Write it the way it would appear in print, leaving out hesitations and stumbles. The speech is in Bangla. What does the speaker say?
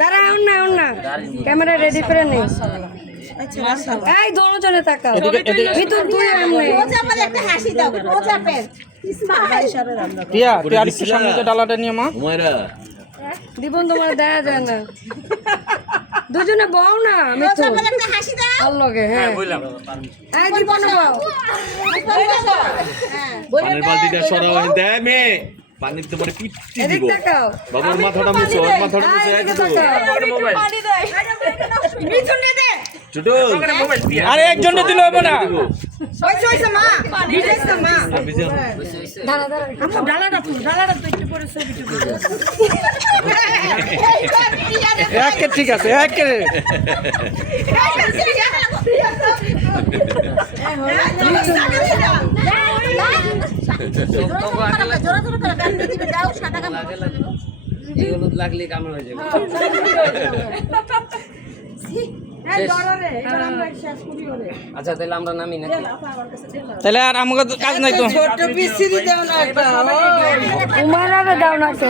দাঁড়া না ক্যামেরা রেডি করে নে এই দোনো জনে তাকাও ভিতর তুই এমনি একটা হাসি দাও রোজাপের টিয়া তুই আরেকটু সামনে তো ডালাটা নিয়ে মা দিবন তোমার দেয়া যায় না দুজনে বউ না মিঠু একটা হাসি দাও ভাল লাগে হ্যাঁ বললাম এই দিবন বউ পানির বালতিটা সরাও দে মে পানির তো মানে পিচ্ছি এদিক দিব তাকাও বাবুর মাথাটা মুছো ওর মাথাটা মুছো এই এদিকে তো তাকাও পানি দে মিঠুন দে ছোটু আরে একজন দিলে হবে না হইছে মা বিজেছে মা দাঁড়া দাঁড়া আমু ডালাটা তো একটু পরে ছবি টুকু একে ঠিক আছে একে লাগলে কামড় হয়ে যাবে আচ্ছা তাহলে আমরা নামি না তাহলে আর আমাকে তো কাজ নাই তো উমার দাও না তো